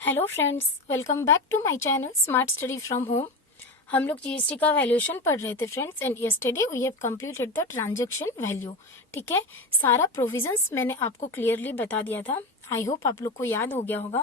Hello friends, welcome back to my channel smart study from home. हम लोग GST का valuation पढ़ रहे थे friends, and yesterday we have completed the transaction value. ठीक है, सारा प्रोविजंस मैंने आपको क्लियरली बता दिया था। आई होप आप लोग को याद हो गया होगा।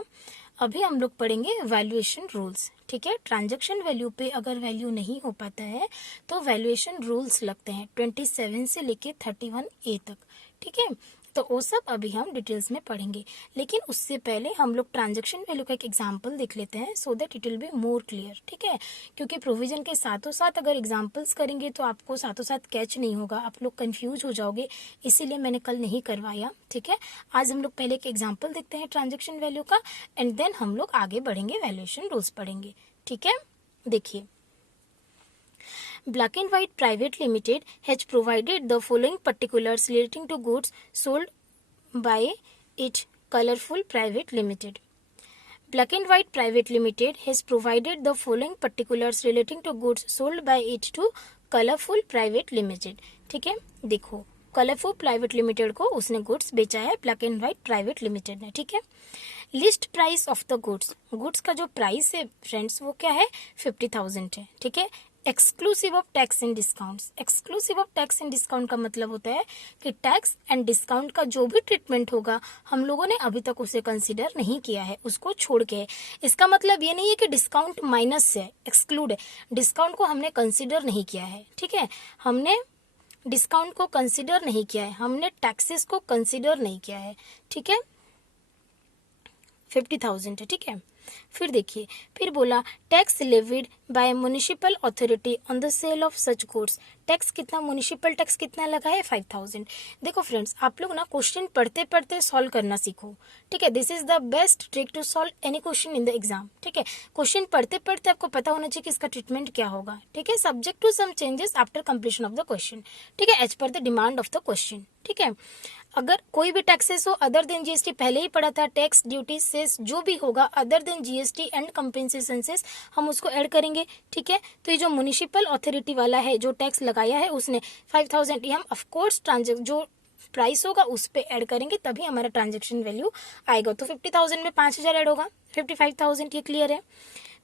अभी हम लोग पढ़ेंगे वैल्यूएशन रूल्स। ठीक है, ट्रांजैक्शन वैल्यू पे अगर वैल्यू नहीं हो पाता है तो वैल्यूएशन रूल्स लगते हैं 27 से लेके 31A तक। ठीक है, तो वो सब अभी हम डिटेल्स में पढ़ेंगे, लेकिन उससे पहले हम लोग ट्रांजैक्शन वैल्यू का एक एग्जांपल देख लेते हैं so that it will be more clear. ठीक है, क्योंकि प्रोविजन के साथों साथ अगर एग्जांपल्स करेंगे तो आपको साथों साथ कैच नहीं होगा, आप लोग कंफ्यूज हो जाओगे, इसीलिए मैंने कल नहीं करवाया। ठीक है, आज हम लोग पहले एक एग्जाम्पल देखते हैं ट्रांजेक्शन वैल्यू का, एंड देन हम लोग आगे बढ़ेंगे, वैल्यूएशन रूल्स पढ़ेंगे। ठीक है, देखिए, Black and White Private Limited has provided the following particulars relating to goods sold by it Colorful Private Limited. Black and White Private Limited has provided the following particulars relating to goods sold by it to Colorful Private Limited. ठीक है, देखो, colourful private limited को उसने goods बेचा है black and white private limited ने। ठीक है, list price of the goods, goods का जो प्राइस है फ्रेंड्स वो क्या है, 50,000 है। ठीक है, exclusive of tax and discounts. Exclusive of tax and discount का मतलब होता है कि टैक्स एंड डिस्काउंट का जो भी ट्रीटमेंट होगा हम लोगों ने अभी तक उसे कंसीडर नहीं किया है, उसको छोड़ के है। इसका मतलब ये नहीं है कि डिस्काउंट माइनस है, एक्सक्लूड है, डिस्काउंट को हमने कंसीडर नहीं किया है। ठीक है, हमने डिस्काउंट को कंसीडर नहीं किया है, हमने टैक्सेस को कंसीडर नहीं किया है। ठीक है, 50,000 है। ठीक है, फिर देखिए, फिर बोला tax levied by municipal authority on the sale of such goods. Tax कितना, म्युनिसिपल टैक्स कितना लगा है, 5,000। देखो फ्रेंड्स, आप लोग ना क्वेश्चन पढ़ते पढ़ते सॉल्व करना सीखो। ठीक है, this is the best trick to solve any question in the exam. ठीक है, क्वेश्चन पढ़ते पढ़ते आपको पता होना चाहिए कि इसका ट्रीटमेंट क्या होगा। ठीक है, subject to some changes after completion of the question. ठीक है, as per the demand of the question. ठीक है, अगर कोई भी टैक्सेस हो अदर देन जीएसटी, पहले ही पढ़ा था, टैक्स ड्यूटी सेस जो भी होगा other than GST and compensation cess, हम उसको ऐड करेंगे। ठीक है, तो ये जो म्युनिसिपल अथॉरिटी वाला है जो टैक्स लगाया है उसने 5,000, ये हम ऑफकोर्स जो प्राइस होगा उस पे ऐड करेंगे, तभी हमारा ट्रांजेक्शन वैल्यू आएगा। तो 50,000 में 5,000 ऐड होगा, 55,000। ये क्लियर है।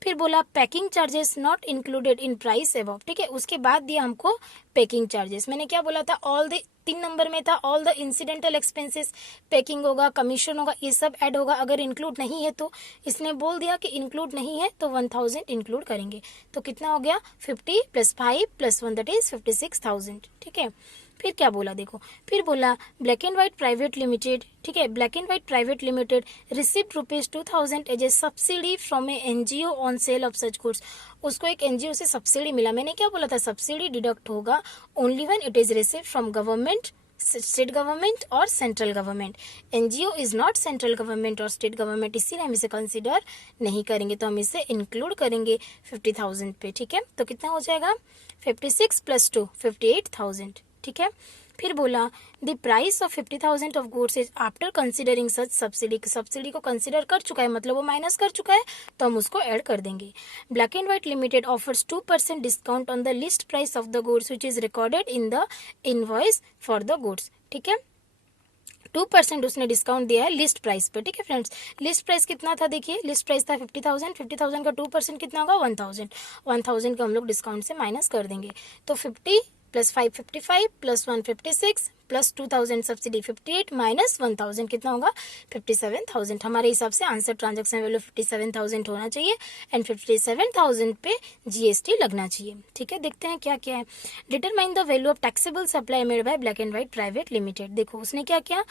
फिर बोला packing charges not included in price above. ठीक है, उसके बाद दिया हमको पैकिंग चार्जेस। मैंने क्या बोला था, ऑल द 3 नंबर में था all the incidental expenses, packing होगा, कमीशन होगा, ये सब ऐड होगा। अगर इंक्लूड नहीं है तो इसने बोल दिया कि इंक्लूड नहीं है तो 1,000 इंक्लूड करेंगे। तो कितना हो गया, 50 + 5 + 1 दैट इज 56,000। ठीक है, फिर क्या बोला, देखो, फिर बोला black and white private limited. ठीक है, black and white private limited received ₹2,000 as a subsidy from a NGO on sale of such goods. उसको एक एनजीओ से सब्सिडी मिला। मैंने क्या बोला था, सब्सिडी डिडक्ट होगा only when it is received from government, state government और central government. NGO is not central government और स्टेट गवर्नमेंट, इसीलिए हम इसे कंसिडर नहीं करेंगे, तो हम इसे इंक्लूड करेंगे 50,000 पे। ठीक है, तो कितना हो जाएगा, 56 + 2 58,000। ठीक है, फिर बोला the price of 50,000 of goods is after considering such subsidy. Subsidy को कंसिडर कर चुका है, मतलब वो माइनस कर चुका है, तो हम उसको ऐड कर देंगे। Black and white limited offers 2% discount on the list price of the goods which is recorded in the invoice for the goods. ठीक है, 2% उसने डिस्काउंट दिया है लिस्ट प्राइस पे। ठीक है फ्रेंड्स, लिस्ट प्राइस कितना था, देखिए, लिस्ट प्राइस था 50,000, 50,000 का 2% कितना होगा, 1,000। 1,000 को हम लोग डिस्काउंट से माइनस कर देंगे, तो 50 + 5 55 + 1 56 + 2,000 सब्सिडी 58 - 1,000 कितना होगा, 57,000। हमारे हिसाब से आंसर ट्रांजेक्शन वैल्यू 57,000 होना चाहिए, एंड 57,000 पे जीएसटी लगना चाहिए। ठीक है, देखते हैं क्या क्या है। Determine the value of taxable supply made bye black and white private limited. देखो उसने क्या किया,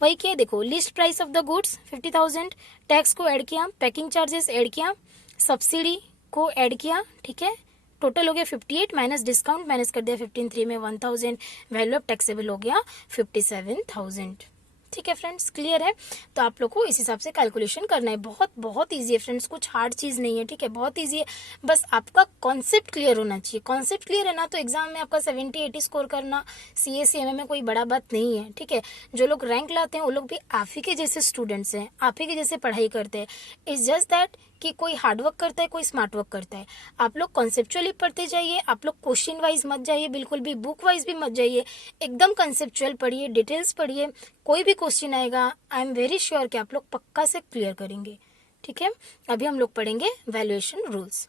वही किया, देखो, list price of the goods 50,000, tax को ऐड किया, पैकिंग चार्जेस ऐड किया, सब्सिडी को ऐड किया। ठीक है, टोटल हो गया 58 माइनस डिस्काउंट माइनस कर दिया 15 में 1,000, वैल्यू ऑफ टैक्सेबल हो गया 57,000। ठीक है फ्रेंड्स, क्लियर है। तो आप लोग को इस हिसाब से कैलकुलेशन करना है, बहुत बहुत ईजी है फ्रेंड्स, कुछ हार्ड चीज़ नहीं है। ठीक है, बहुत ईजी है, बस आपका कॉन्सेप्ट क्लियर होना चाहिए। कॉन्सेप्ट क्लियर है ना तो एग्जाम में आपका 70-80 स्कोर करना सीए सीएमए में कोई बड़ा बात नहीं है। ठीक है, जो लोग रैंक लाते हैं वो लोग भी आप ही के जैसे स्टूडेंट्स हैं, आप ही के जैसे पढ़ाई करते हैं। इट्स जस्ट दैट कि कोई हार्ड वर्क करता है, कोई स्मार्ट वर्क करता है। आप लोग कॉन्सेप्चुअली पढ़ते जाइए, आप लोग क्वेश्चन वाइज मत जाइए, बिल्कुल भी बुक वाइज भी मत जाइए, एकदम कंसेप्चुअल पढ़िए, डिटेल्स पढ़िए। कोई भी क्वेश्चन आएगा, आई एम वेरी श्योर कि आप लोग पक्का से क्लियर करेंगे। ठीक है, अभी हम लोग पढ़ेंगे वैल्यूएशन रूल्स।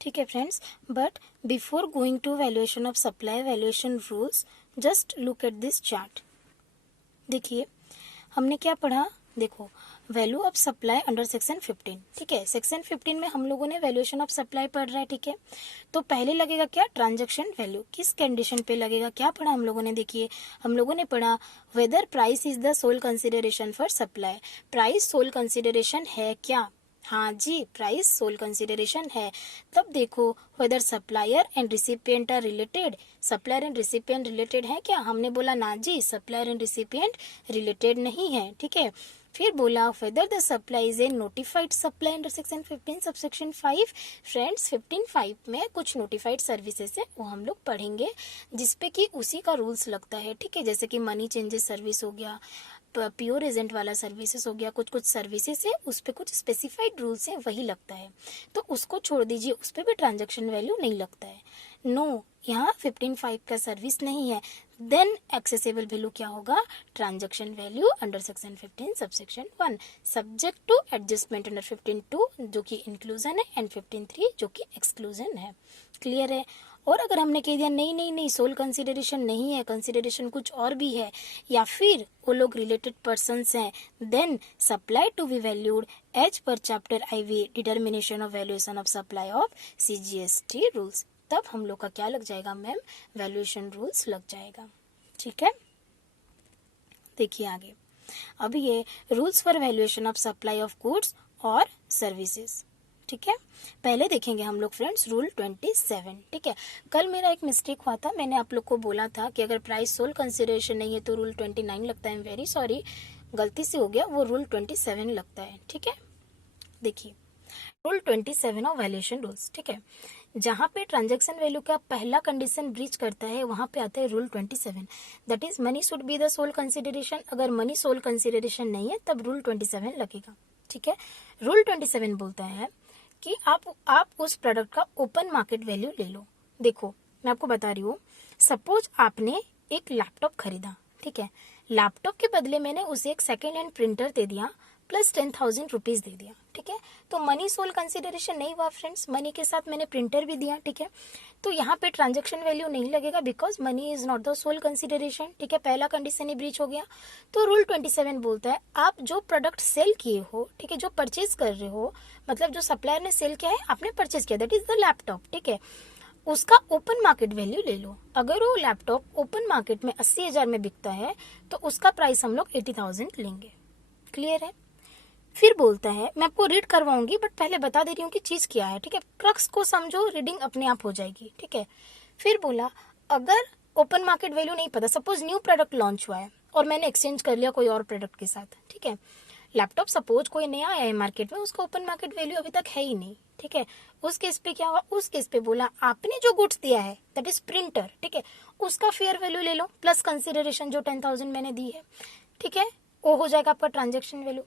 ठीक है friends, but before going to valuation of supply valuation rules, just look at this chart. देखिए हमने क्या पढ़ा, देखो value of supply under section 15। ठीक है, सेक्शन 15 में हम लोगों ने वैल्यूएशन ऑफ सप्लाई पढ़ रहा है। ठीक है, तो पहले लगेगा क्या, ट्रांजैक्शन वैल्यू। किस कंडीशन पे लगेगा, क्या पढ़ा हम लोगों ने, देखिए हम लोगों ने पढ़ा whether price is the sole consideration for supply. Price sole consideration है क्या, हाँ जी, प्राइस सोल कंसिडरेशन है। तब देखो whether supplier and recipient are related, supplier and recipient related है क्या, हमने बोला ना जी, सप्लायर एंड रिसिपिएंट रिलेटेड नहीं है। ठीक है, फिर बोला whether the supply is a notified supply under section 15 subsection 5। Friends 15(5) में कुछ नोटिफाइड सर्विसेज है, वो हम लोग पढ़ेंगे, जिसपे कि उसी का रूल्स लगता है। ठीक है, जैसे कि मनी चेंजेस सर्विस हो गया, प्योर एजेंट वाला सर्विसेज हो गया, कुछ कुछ सर्विसेज है उस पर कुछ स्पेसिफाइड रूल्स हैं, वही लगता है। तो उसको छोड़ दीजिए, उस पर भी ट्रांजैक्शन वैल्यू नहीं लगता है। नो, यहाँ 15(5) का सर्विस नहीं है, देन एक्सेसिबल वैल्यू क्या होगा, transaction value under section 15 subsection 1, subject to adjustment under 15(2) जो कि इंक्लूजन है, एंड 15(3) जो कि एक्सक्लूजन है। क्लियर है। और अगर हमने कह दिया नहीं नहीं नहीं, सोल कंसिडरेशन नहीं है, कंसिडरेशन कुछ और भी है, या फिर वो लोग रिलेटेड पर्सन्स हैं, then supply to be valued as per chapter IV determination of valuation of supply of CGST rules, तब हम लोग का क्या लग जाएगा मैम, वैल्यूएशन रूल्स लग जाएगा। ठीक है, देखिए आगे, अब ये rules for valuation of supply of goods और सर्विसेज। ठीक है, पहले देखेंगे हम लोग फ्रेंड्स रूल 27। ठीक है, कल मेरा एक मिस्टेक हुआ था, मैंने आप लोग को बोला था कि अगर प्राइस सोल कंसिडरेशन नहीं है तो रूल 29 लगता है। वेरी सॉरी, गलती से हो गया, वो रूल 27 लगता है। ठीक है, देखिए रूल 27 ऑफ वैल्यूएशन रूल्स। ठीक है, जहाँ पे ट्रांजैक्शन वैल्यू का पहला कंडीशन ब्रीच करता है वहाँ पे आता है rule 27, that is money should be the sole consideration. अगर मनी सोल कंसिडरेशन नहीं है तब रूल 27 लगेगा। ठीक है, रूल 27 बोलता है कि आप उस प्रोडक्ट का ओपन मार्केट वैल्यू ले लो। देखो मैं आपको बता रही हूँ, सपोज आपने एक लैपटॉप खरीदा। ठीक है, लैपटॉप के बदले मैंने उसे एक सेकेंड हैंड प्रिंटर दे दिया प्लस 10,000 रुपीज दे दिया। ठीक है, तो मनी सोल कंसिडरेशन नहीं हुआ फ्रेंड्स, मनी के साथ मैंने प्रिंटर भी दिया। ठीक है, तो यहाँ पे ट्रांजैक्शन वैल्यू नहीं लगेगा because money is not the sole consideration. ठीक है, पहला कंडीशन ही ब्रीच हो गया। तो रूल 27 बोलता है आप जो प्रोडक्ट सेल किए हो, ठीक है, जो परचेज कर रहे हो, मतलब जो सप्लायर ने सेल किया है आपने परचेज किया, दैट इज द लैपटॉप। ठीक है, उसका ओपन मार्केट वैल्यू ले लो। अगर वो लैपटॉप ओपन मार्केट में 80,000 में बिकता है तो उसका प्राइस हम लोग 80,000 लेंगे। क्लियर है। फिर बोलता है, मैं आपको रीड करवाऊंगी बट पहले बता दे रही हूँ कि चीज क्या है। ठीक है, क्रक्स को समझो, रीडिंग अपने आप हो जाएगी। ठीक है, फिर बोला अगर ओपन मार्केट वैल्यू नहीं पता, सपोज न्यू प्रोडक्ट लॉन्च हुआ है और मैंने एक्सचेंज कर लिया कोई और प्रोडक्ट के साथ। ठीक है, लैपटॉप सपोज कोई नया आया है मार्केट में, उसका ओपन मार्केट वैल्यू अभी तक है ही नहीं। ठीक है, उस केस पे क्या हुआ, उस केस पे बोला आपने जो गुड्स दिया है दैट इज प्रिंटर, ठीक है, उसका फेयर वैल्यू ले लो प्लस कंसिडरेशन जो 10,000 मैंने दी है। ठीक है, वो हो जाएगा आपका ट्रांजेक्शन वैल्यू।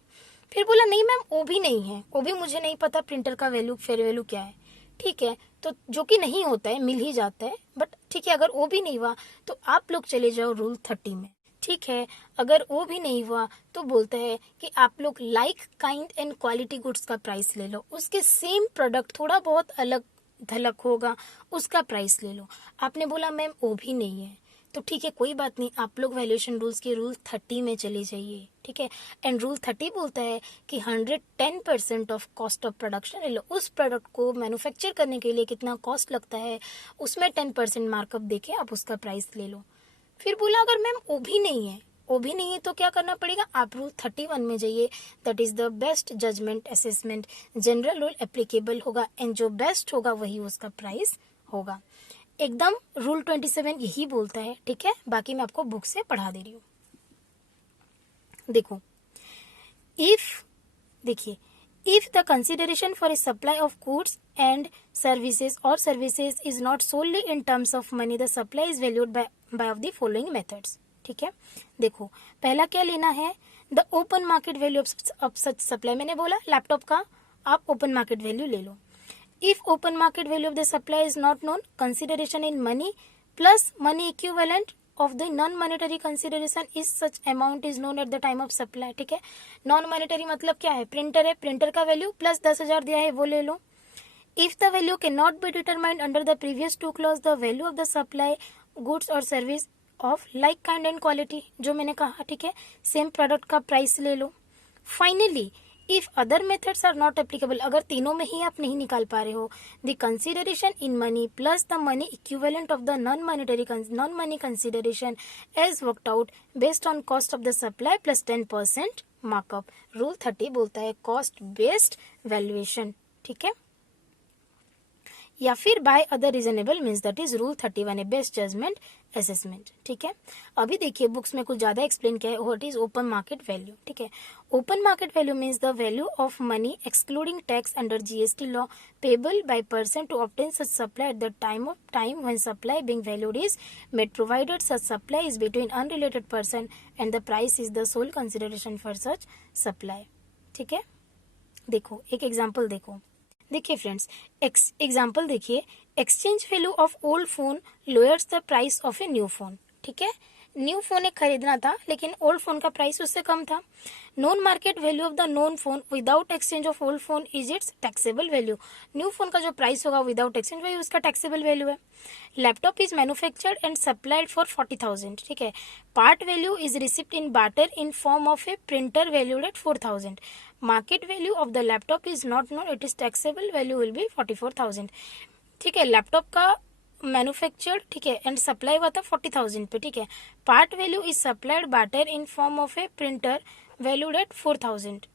फिर बोला नहीं मैम वो भी नहीं है, वो भी मुझे नहीं पता प्रिंटर का वैल्यू फेयर वैल्यू क्या है। ठीक है, तो जो कि नहीं होता है, मिल ही जाता है, बट ठीक है अगर वो भी नहीं हुआ तो आप लोग चले जाओ रूल 30 में। ठीक है, अगर वो भी नहीं हुआ तो बोलता है कि आप लोग like kind and quality goods का प्राइस ले लो, उसके सेम प्रोडक्ट थोड़ा बहुत अलग धलक होगा उसका प्राइस ले लो। आपने बोला मैम वो भी नहीं है, तो ठीक है कोई बात नहीं, आप लोग वैल्यूएशन रूल्स के रूल 30 में चले जाइए। ठीक है, एंड रूल 30 बोलता है कि 110% ऑफ कॉस्ट ऑफ प्रोडक्शन ले लो। उस प्रोडक्ट को मैन्युफैक्चर करने के लिए कितना कॉस्ट लगता है उसमें 10% मार्कअप देके आप उसका प्राइस ले लो। फिर बोला अगर मैम वो भी नहीं है, वो भी नहीं है तो क्या करना पड़ेगा, आप रूल 31 में जाइए, that is the best judgement assessment, general rule applicable होगा एंड जो बेस्ट होगा वही उसका प्राइस होगा। एकदम रूल 27 यही बोलता है। ठीक है, बाकी मैं आपको बुक से पढ़ा दे रही हूँ। देखो देखिए if the consideration for a supply of goods and services or services is not solely in terms of money, the supply is valued by of the following methods. ठीक है, देखो पहला क्या लेना है, the open market value of such supply. मैंने बोला laptop का आप ओपन मार्केट वैल्यू ले लो। If open market value of the supply is not known, consideration in money plus money equivalent of the non monetary consideration is such amount is known at the time of supply. ठीक है, non monetary मतलब क्या है, printer है, printer का value plus 10,000 दिया है वो ले लो। If the value can not be determined under the previous two clause the value of the supply goods और service of like kind and quality, जो मैंने कहा, ठीक है, सेम प्रोडक्ट का प्राइस ले लो। Finally if other methods are not applicable, अगर तीनों में ही आप नहीं निकाल पा रहे हो, the consideration in money plus the money equivalent of the non money consideration as worked out based on cost of the supply plus 10% markup. Rule 30 बोलता है कॉस्ट बेस्ड वैल्यूएशन, ठीक है, या फिर bye other reasonable means, that is rule 31 है, best judgement assessment. ठीक है, अभी देखिए बुक्स में कुछ ज्यादा एक्सप्लेन किया है, what is open market value. ठीक है, open market value means the value of money excluding tax under GST law payable by person to obtain such supply at the time when supply being valued is made, provided such supply is between unrelated person and the price is the sole consideration for such supply. ठीक है, देखो एक example देखो, देखिए friends, example देखिए, exchange value of old phone lowers the price of a new phone. ठीक है, new phone एक खरीदना था लेकिन ओल्ड फोन का प्राइस उससे कम था। Non market value of the non phone without exchange of old phone is it's taxable value. New phone का जो प्राइस होगा विदाउट एक्सचेंज वही उसका टैक्सेबल वैल्यू है। Laptop is manufactured and supplied for 40,000। ठीक है, part value is receipt in barter in form of A printer valued at 4,000। Market value of the laptop is not known, it is taxable value will be 44,000। ठीक है, laptop का manufactured, ठीक है, and supply हुआ था 40,000 पे। ठीक है, part value is supplied barter in form of A printer valued at 4,000।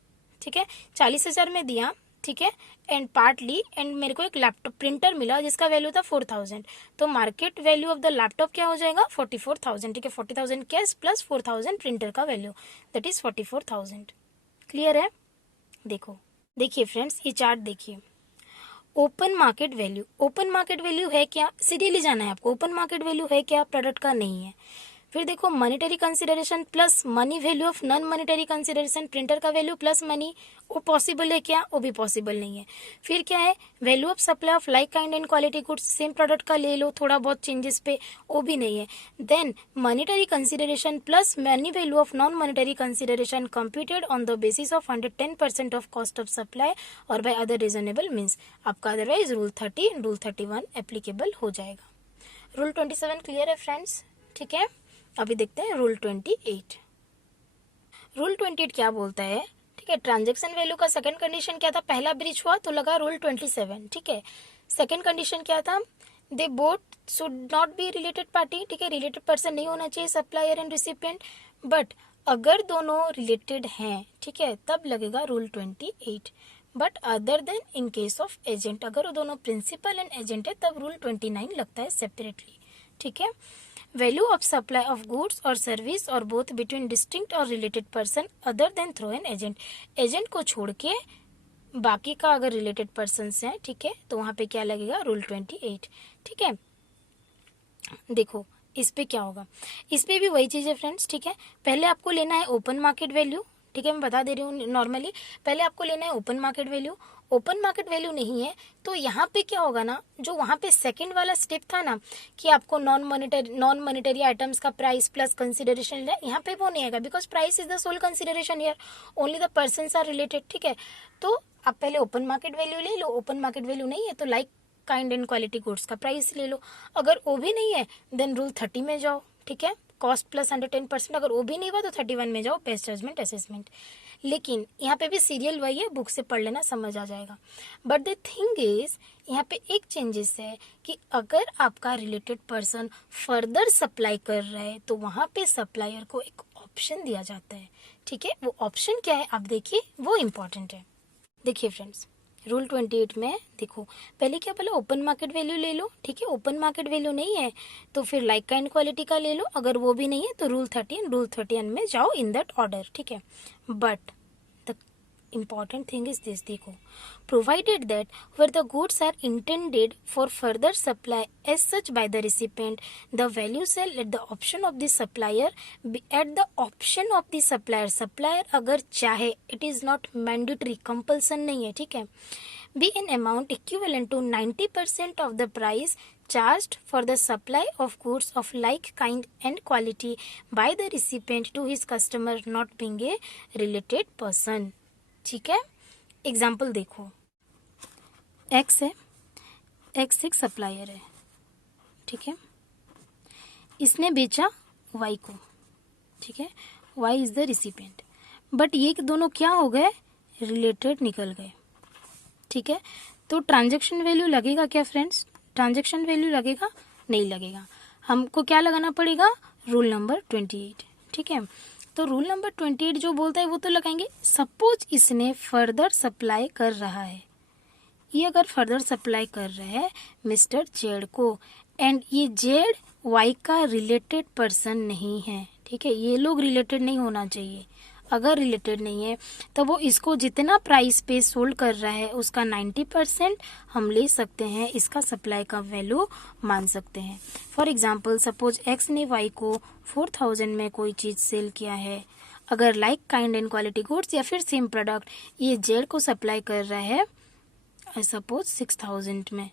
ठीक है, 40,000 में दिया, ठीक है, एंड पार्ट ली एंड मेरे को एक लैपटॉप प्रिंटर मिला जिसका वैल्यू था 4,000, तो market value of the laptop क्या हो जाएगा 44,000। ठीक है, 40,000 कैश प्लस 4,000 प्रिंटर का वैल्यू, दैट इज 44,000। क्लियर है? देखो, देखिए फ्रेंड्स, ये चार्ट देखिए, open market value, open market value है क्या, सीरियली जाना है आपको, ओपन मार्केट वैल्यू है क्या, प्रोडक्ट का नहीं है। फिर देखो monetary consideration plus money value of non monetary consideration, printer का वैल्यू प्लस मनी, वो पॉसिबल है क्या, वो भी पॉसिबल नहीं है। फिर क्या है, value of supply of like kind and quality goods, same product का ले लो थोड़ा बहुत चेंजेस पे, वो भी नहीं है। Then monetary consideration plus money value of non monetary consideration computed on the basis of 110% of cost of supply और बाय अदर रीजनेबल मीन्स, आपका अदरवाइज रूल 30 रूल 31 एप्लीकेबल हो जाएगा। रूल 27 क्लियर है फ्रेंड्स? ठीक है, अभी देखते हैं रूल 28। रूल 28 क्या बोलता है? ठीक है, ट्रांजैक्शन वैल्यू का सेकंड कंडीशन क्या था, पहला ब्रीच हुआ तो लगा रूल 27। ठीक है, सेकंड कंडीशन क्या था, they both should not be related party. ठीक है, रिलेटेड पर्सन नहीं होना चाहिए सप्लायर एंड रिसिपिएंट, बट अगर दोनों रिलेटेड हैं, ठीक है, तब लगेगा rule 28। But other then in case of agent, अगर वो दोनों प्रिंसिपल एंड एजेंट है तब रूल 29 लगता है सेपरेटली। ठीक है, value of supply of goods और सर्विस और बोथ बिटवीन डिस्टिंक्ट और related person other than through an agent, agent को छोड़ के बाकी का अगर रिलेटेड पर्सन हैं, ठीक है, तो वहां पे क्या लगेगा रूल 28। ठीक है, देखो इस पे क्या होगा, इस पे भी वही चीज है फ्रेंड्स। ठीक है, पहले आपको लेना है ओपन मार्केट वैल्यू। ठीक है, मैं बता दे रही हूँ नॉर्मली, पहले आपको लेना है open market value. Open market value नहीं है तो यहाँ पे क्या होगा ना, जो वहाँ पे सेकंड वाला स्टेप था ना कि आपको नॉन मॉनेटरी आइटम्स का प्राइस प्लस कंसिडरेशन, यहाँ पे वो नहीं आएगा, because price is the sole consideration here, only the persons are related. ठीक है, तो आप पहले ओपन मार्केट वैल्यू ले लो, ओपन मार्केट वैल्यू नहीं है तो like kind and quality goods का प्राइस ले लो। अगर वो भी नहीं है देन रूल 30 में जाओ। ठीक है, कॉस्ट प्लस 110%, अगर वो भी नहीं हुआ तो 31 में जाओ, बेस्ट जजमेंट असेसमेंट। लेकिन यहाँ पे भी सीरियल वही है, बुक से पढ़ लेना समझ आ जाएगा। बट द थिंग इज, यहाँ पे एक चेंजेस है कि अगर आपका रिलेटेड पर्सन फर्दर सप्लाई कर रहा है तो वहां पे सप्लायर को एक ऑप्शन दिया जाता है। ठीक है, वो ऑप्शन क्या है आप देखिए, वो इम्पोर्टेंट है। देखिए फ्रेंड्स, रूल 28 में देखो, पहले क्या बोला, ओपन मार्केट वैल्यू ले लो। ठीक है, ओपन मार्केट वैल्यू नहीं है तो फिर लाइक काइंड क्वालिटी का ले लो, अगर वो भी नहीं है तो रूल 31 में जाओ इन दैट ऑर्डर। ठीक है, but the important thing is this, देखो, provided that where the goods are intended for further supply as such by the recipient, the value shall at the option of the supplier be at the option of the supplier, supplier अगर चाहे, it is not mandatory, compulsion नहीं है। ठीक है, be an amount equivalent to 90% of the price charged for the supply of goods of like kind and quality by the recipient to his customer not being a related person. ठीक है, example देखो, x है, x एक supplier है, ठीक है, इसने बेचा वाई को, ठीक है, Y is the recipient, but ये दोनों क्या हो गए, रिलेटेड निकल गए। ठीक है, तो ट्रांजैक्शन वैल्यू लगेगा क्या फ्रेंड्स, ट्रांजैक्शन वैल्यू लगेगा, नहीं लगेगा, हमको क्या लगाना पड़ेगा, रूल नंबर 28। ठीक है, तो रूल नंबर 28 जो बोलता है वो तो लगाएंगे। सपोज इसने फर्दर सप्लाई कर रहा है, ये अगर फर्दर सप्लाई कर रहा है मिस्टर जेड को, एंड ये जेड वाई का रिलेटेड पर्सन नहीं है। ठीक है, ये लोग रिलेटेड नहीं होना चाहिए, अगर रिलेटेड नहीं है तो वो इसको जितना प्राइस पे सोल्ड कर रहा है उसका 90% हम ले सकते हैं, इसका सप्लाई का वैल्यू मान सकते हैं। फॉर एग्जांपल सपोज एक्स ने वाई को 4000 में कोई चीज सेल किया है, अगर like kind and quality goods या फिर सेम प्रोडक्ट ये जेड को सप्लाई कर रहा है सपोज 6000 में।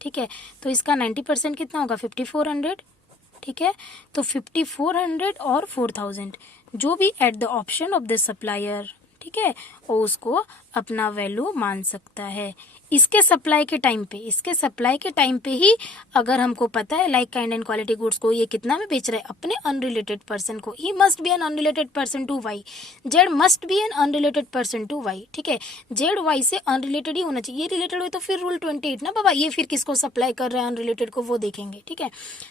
ठीक है, तो इसका 90% कितना होगा, 5400। ठीक है, तो 5400 और 4000 जो भी eight the option of the supplier, ठीक है, वो उसको अपना वैल्यू मान सकता है। इसके सप्लाई के टाइम पे, इसके सप्लाई के टाइम पे ही अगर हमको पता है like kind and quality goods को ये कितना में बेच रहा है, अपने अनरिलेटेड पर्सन को, he must be an unrelated person to Y, Z must be an unrelated person to Y. ठीक है, जेड वाई से अनरिलेटेड ही होना चाहिए, ये रिलेटेड हुई तो फिर रूल 28 ना बाबा, ये फिर किसको सप्लाई कर रहा है अनरिलेटेड को वो देखेंगे। ठीक है,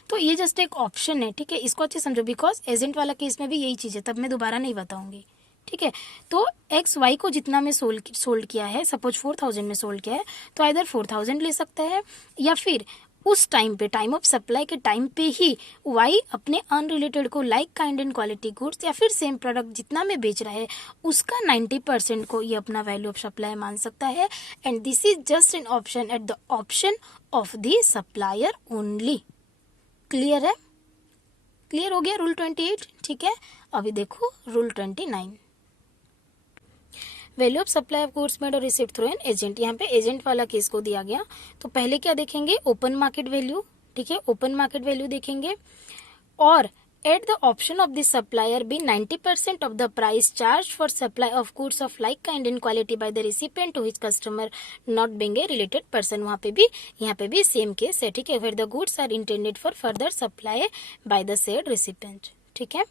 तो ये जस्ट एक ऑप्शन है। ठीक है, इसको अच्छे समझो, बिकॉज एजेंट वाला केस में भी यही चीज है, तब मैं दोबारा नहीं बताऊंगी। ठीक है, तो एक्स वाई को जितना में सोल्ड किया है, सपोज 4000 में सोल्ड किया है, तो आइदर 4000 ले सकता है या फिर उस टाइम पे, टाइम ऑफ सप्लाई के टाइम पे ही वाई अपने अनरिलेटेड को like kind and quality goods या फिर सेम प्रोडक्ट जितना में बेच रहा है उसका 90% को ये अपना वैल्यू ऑफ सप्लाई मान सकता है। And this is just an option eight the option of the supplier only. Clear है, क्लियर हो गया रूल 28। ठीक है, अभी देखो rule 29, value of supply of goods made और रिसीव्ड थ्रू एन एजेंट। यहाँ पे एजेंट वाला केस को दिया गया, तो पहले क्या देखेंगे, ओपन मार्केट वैल्यू। ठीक है, ओपन मार्केट वैल्यू देखेंगे, और at the option of the supplier be 90% of the price charge for supply of goods of like kind and quality by the recipient to his customer not being a related person. वहाँ पे भी, यहाँ पे भी same case है। ठीक है, where the goods are intended for further supply by the said recipient. ठीक है,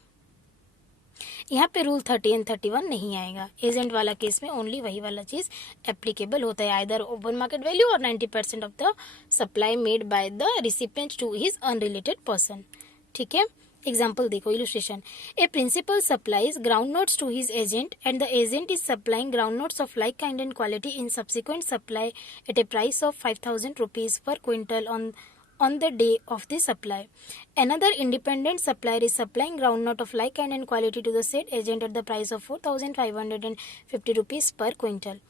यहाँ पे रूल 30 एंड 31 नहीं आएगा, एजेंट वाला केस में ओनली वही वाला चीज एप्लीकेबल होता है, आइदर ओपन मार्केट वैल्यू और 90% of the supply made by the recipient to his unrelated person. ठीक है, एग्जाम्पल देखो, illustration, a principal supplies ground nuts to his agent and the agent is supplying ground nuts of like kind and quality in subsequent supply at a price of 5000 rupees per quintal on the day of the supply. Another independent supplier is supplying groundnut of like kind and quality to the said agent at the price of 4550 rupees per quintal.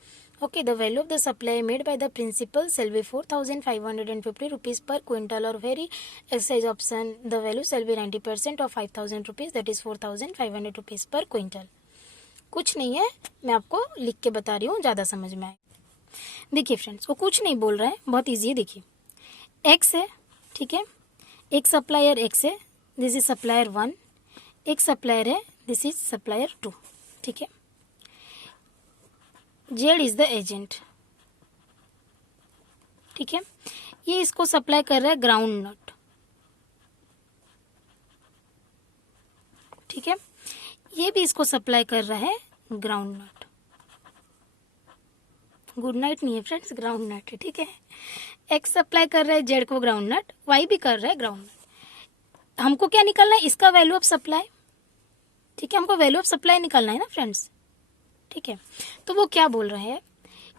Okay, the value of the supply made by the principal shall be 4550 rupees per quintal, or very exercise option, the value shall be 90% of 5000 rupees, that is 4500 rupees per quintal. कुछ नहीं है, मैं आपको लिख के बता रही हूँ, ज़्यादा समझ में आए। देखिए फ्रेंड्स, वो कुछ नहीं बोल रहा है, बहुत ईजी है। देखिए, एक्स है, ठीक है, एक सप्लायर एक्स है, दिस इज सप्लायर 1, एक सप्लायर है, दिस इज सप्लायर 2। ठीक है, जेड इज द एजेंट। ठीक है, ये इसको सप्लाई कर रहा है ग्राउंड नट। ठीक है, ये भी इसको सप्लाई कर रहा है ग्राउंड नट। गुड नाइट नहीं है फ्रेंड्स, ग्राउंड नट है। ठीक है, एक्स सप्लाई कर रहा है जेड को ग्राउंड नट, वाई भी कर रहा है ग्राउंड नट। हमको क्या निकालना है, इसका वैल्यू ऑफ सप्लाई। ठीक है, हमको वैल्यू ऑफ सप्लाई निकालना है ना फ्रेंड्स। ठीक है, तो वो क्या बोल रहा है,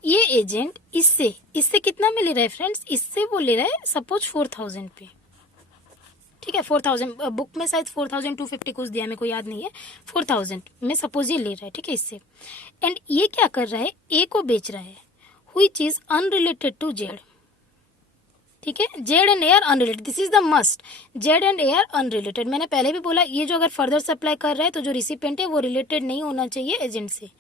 ये एजेंट इससे कितना में ले रहा है फ्रेंड्स, इससे वो ले रहा है सपोज 4000 पे। ठीक है, 4000, बुक में शायद 4250 कुछ दिया, मेरे को याद नहीं है, 4000 में सपोज ये ले रहा है। ठीक है, इससे, एंड ये क्या कर रहा है, ए को बेच रहा है, which is unrelated to Z. ठीक है, Z and A are unrelated, this is the must, Z and A are unrelated. मैंने पहले भी बोला, ये जो अगर फर्दर सप्लाई कर रहा है तो जो रिसिपेंट है वो रिलेटेड नहीं होना चाहिए एजेंट से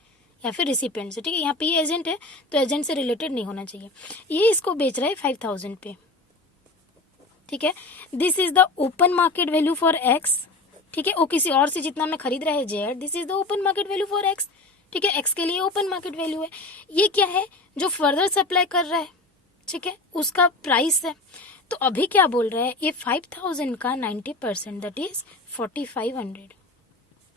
या फिर रिसिपेंट से। ठीक है, यहाँ पे ये एजेंट है तो एजेंट से रिलेटेड नहीं होना चाहिए। ये इसको बेच रहा है 5000 पे। ठीक है। This is the open market value for x, ठीक है। वो किसी और से जितना मैं खरीद रहा है Z, this is the open market value for x, ठीक है। एक्स के लिए ओपन मार्केट वैल्यू है। ये क्या है, जो फर्दर सप्लाई कर रहा है, ठीक है, उसका प्राइस है। तो अभी क्या बोल रहा है, ये 5000 का 90% दैट इज 4500,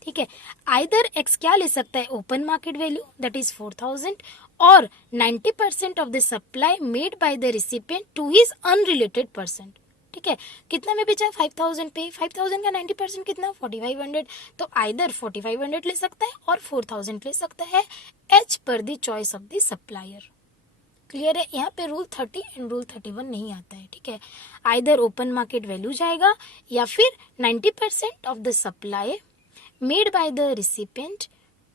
ठीक है। आइदर एक्स क्या ले सकता है, open market value that is 4000 और 90% of the supply made by the recipient to his unrelated person, ठीक है। कितना में बेचा, 5000 पे, 5000 का 90% कितना, 4500। तो आइदर 4500 ले सकता है और 4000 ले सकता है, एच पर the choice of the supplier. Clear है। यहाँ पे रूल 30 एंड रूल 31 नहीं आता है, ठीक है। आइदर ओपन मार्केट वैल्यू जाएगा या फिर 90% of the supply made by the recipient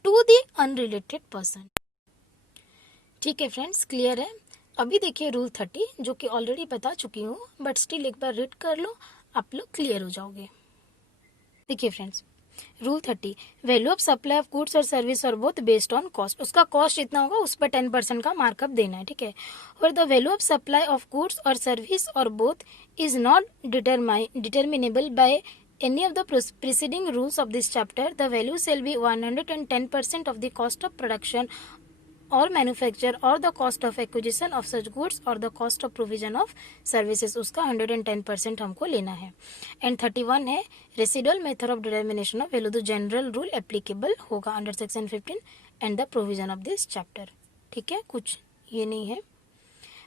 to the unrelated person, ठीक है फ्रेंड्स। क्लियर है। अभी देखिए रूल 30 जो कि ऑलरेडी बता चुकी हूँ, बट स्टिल एक बार रीड कर लो, आप लोग क्लियर हो जाओगे। देखिए friends, rule 30, value of supply of goods और सर्विस और बोथ बेस्ड ऑन कॉस्ट। उसका कॉस्ट जितना होगा उस पर 10% का मार्कअप देना है, ठीक है। और the value of supply of goods और सर्विस और both is not determinable by any of the preceding rules of this chapter. The value shall be 110% of the cost of production or manufacture or the cost of acquisition of such goods or the cost of provision of services. उसका 110% हमको लेना है। And 31 है residual method of determination of value. The general rule applicable होगा under section 15 and the provision of this chapter, ठीक है। कुछ ये नहीं है।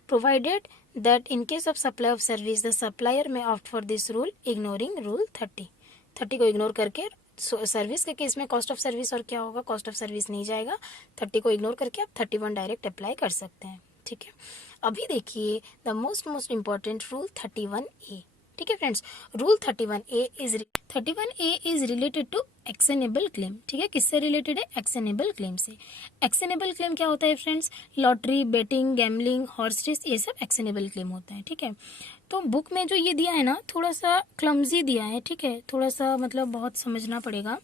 Provided that in case of supply of service the supplier may opt for this rule ignoring rule 30 को ignore करके service के केस में कॉस्ट ऑफ सर्विस और क्या होगा, कॉस्ट ऑफ सर्विस नहीं जाएगा। 30 को इग्नोर करके आप 31 डायरेक्ट अप्लाई कर सकते हैं, ठीक है। अभी देखिए the most important rule 31A, ठीक है friends. Rule 31A is related to actionable claim, ठीक है। किससे रिलेटेड है, एक्शनेबल क्लेम से। एक्शनेबल क्लेम क्या होता है friends, lottery, betting, gambling, horse race, ये सब एक्शनेबल क्लेम होता है, ठीक है। तो बुक में जो ये दिया है ना, थोड़ा सा क्लमजी दिया है, ठीक है, थोड़ा सा मतलब बहुत समझना पड़ेगा।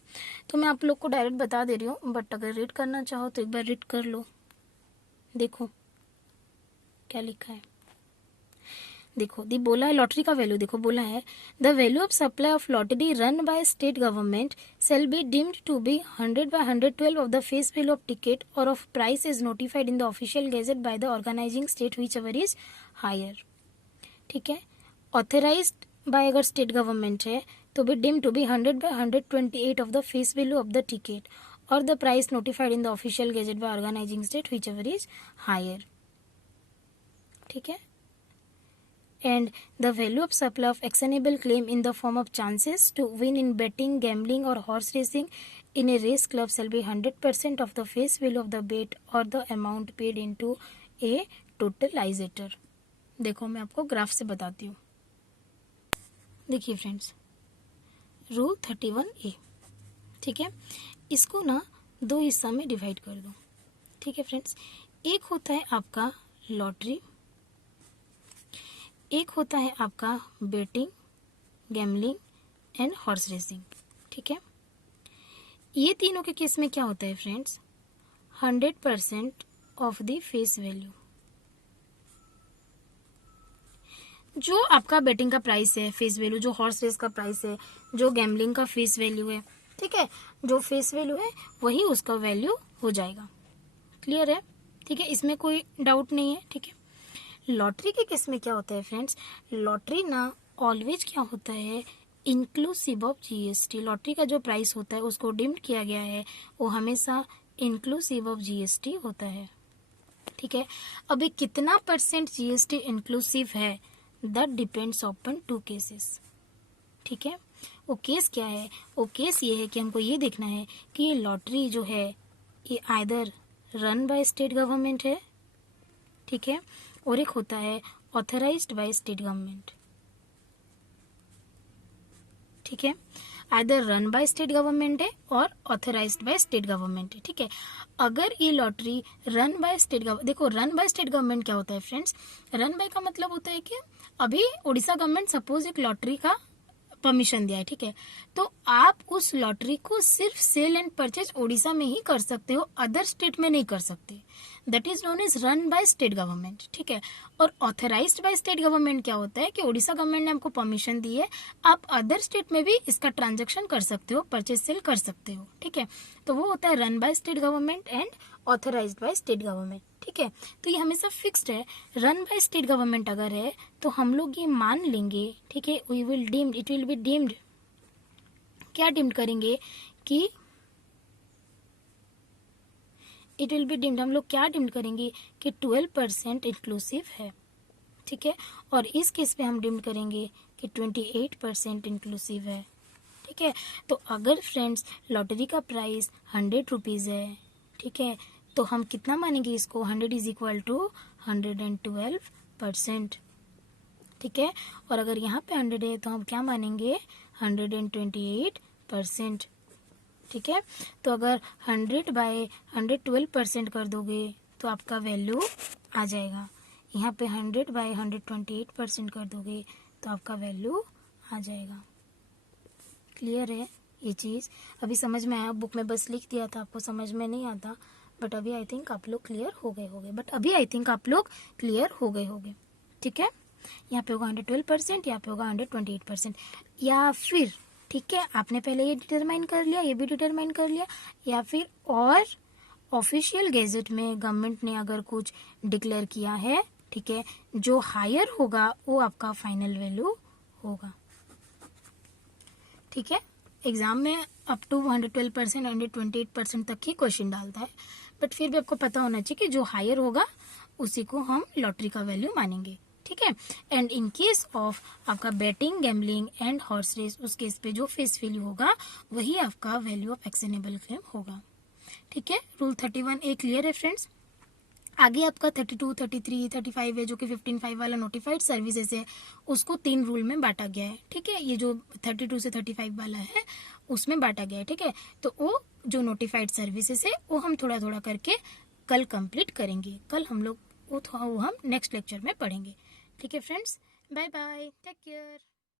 तो मैं आप लोग को डायरेक्ट बता दे रही हूँ, बट अगर रीड करना चाहो तो एक बार रीड कर लो। देखो क्या लिखा है, देखो दी बोला है लॉटरी का वैल्यू, देखो बोला है the value of supply of lottery run by state government shall be deemed to be 100/112 of the face value of ticket और of price is notified in the official gazette by the organizing state whichever is higher, ठीक है। Authorized by अगर state government है तो be deemed to be 100/128 of the face value of the ticket और the price notified in the official gazette by organising state whichever is higher, ठीक है। And the value of supply of actionable claim in the form of chances to win in betting, gambling or horse racing in a race club shall be 100% of the face value of the bet or the amount paid into a totalizer. देखो मैं आपको graph से बताती हूँ। देखिए friends, rule 31A, ठीक है, इसको ना दो हिस्सा में डिवाइड कर दो, ठीक है फ्रेंड्स। एक होता है आपका लॉटरी, एक होता है आपका betting, gambling and horse racing, ठीक है। ये तीनों के केस में क्या होता है friends, 100% of the face value. जो आपका बेटिंग का प्राइस है फेस वैल्यू, जो हॉर्स रेस का प्राइस है, जो गैम्बलिंग का फेस वैल्यू है, ठीक है, जो फेस वैल्यू है वही उसका वैल्यू हो जाएगा। क्लियर है, ठीक है, इसमें कोई डाउट नहीं है, ठीक है। लॉटरी के केस में क्या होता है फ्रेंड्स, लॉटरी ना ऑलवेज क्या होता है, इंक्लूसिव ऑफ जीएसटी। लॉटरी का जो प्राइस होता है उसको डिम्ड किया गया है, वो हमेशा इंक्लूसिव ऑफ जीएसटी होता है, ठीक है। अभी कितना परसेंट जीएसटी इंक्लूसिव है, दैट डिपेंड्स अपॉन 2 केसेस, ठीक है। वो केस क्या है, वो केस ये है कि हमको ये देखना है कि ये लॉटरी जो है ये either run by state government है, ठीक है, और एक होता है ऑथराइज्ड बाय स्टेट गवर्नमेंट, ठीक है। Either run by state government है और ऑथराइज्ड बाय स्टेट गवर्नमेंट है, ठीक है। अगर ये lottery run by state government, देखो रन बाय स्टेट गवर्नमेंट क्या होता है फ्रेंड्स, रन बाय का मतलब होता है कि अभी उड़ीसा गवर्नमेंट सपोज एक लॉटरी का परमिशन दिया है, ठीक है। तो आप उस लॉटरी को सिर्फ सेल एंड परचेज ओडिशा में ही कर सकते हो, अदर स्टेट में नहीं कर सकते। That is known as run by state government, ठीक है। और ऑथराइज्ड बाय स्टेट गवर्नमेंट क्या होता है कि ओडिशा गवर्नमेंट ने हमको परमिशन दी है, आप अदर स्टेट में भी इसका ट्रांजेक्शन कर सकते हो, परचेज सेल कर सकते हो, ठीक है। तो वो होता है run by state government and authorised bye state government, ठीक है। तो ये हमेशा फिक्स्ड है। रन बाय स्टेट गवर्नमेंट अगर है तो हम लोग ये मान लेंगे, ठीक है, we will deemed, it will be deemed, क्या डीम्ड करेंगे कि इट विल बी डीम्ड, हम लोग क्या डीम्ड करेंगे कि 12% इंक्लूसिव है, ठीक है। और इस केस पे हम डीम्ड करेंगे कि 28% इंक्लूसिव है, ठीक है। तो अगर फ्रेंड्स लॉटरी का प्राइस 100 रुपीज़ है, ठीक है, तो हम कितना मानेंगे इसको, 100 इज इक्वल टू 112%, ठीक है। और अगर यहाँ पे 100 है तो हम क्या मानेंगे, 128%, ठीक है। तो अगर 100 बाय 112% कर दोगे तो आपका वैल्यू आ जाएगा। यहाँ पे 100 बाय 128% कर दोगे तो आपका वैल्यू आ जाएगा। क्लियर है ये चीज़? अभी समझ में आया? बुक में बस लिख दिया था, आपको समझ में नहीं आता, बट अभी आई थिंक आप लोग क्लियर हो गए होगे, ठीक है। यहाँ पे होगा 112%, यहाँ पे होगा 128%, या फिर, ठीक है, आपने पहले ये डिटरमाइन कर लिया, ये भी डिटरमाइन कर लिया, या फिर और ऑफिशियल गैजेट में गवर्नमेंट ने अगर कुछ डिक्लेयर किया है, ठीक है, जो हायर होगा वो आपका फाइनल वैल्यू होगा, ठीक है। एग्जाम में अप टू 112%, 128% तक ही क्वेश्चन डालता है, बट फिर भी आपको पता होना चाहिए कि जो हायर होगा उसी को हम लॉटरी का वैल्यू मानेंगे, ठीक है। एंड इन केस ऑफ आपका betting, gambling and horse race, उस केस पे जो फेस वैल्यू होगा वही आपका वैल्यू ऑफ एक्शनेबल क्लेम होगा, ठीक है। रूल 31A क्लियर है फ्रेंड्स? आगे आपका 32, 33, 35 है जो कि 15(5) वाला नोटिफाइड सर्विसेज है, उसको 3 रूल में बांटा गया है, ठीक है। ये जो 32 से 35 वाला है उसमें बांटा गया है, ठीक है। तो वो जो नोटिफाइड सर्विसेज है वो हम थोड़ा थोड़ा करके कल कंप्लीट करेंगे। कल हम लोग वो हम नेक्स्ट लेक्चर में पढ़ेंगे, ठीक है friends. Bye bye, take care.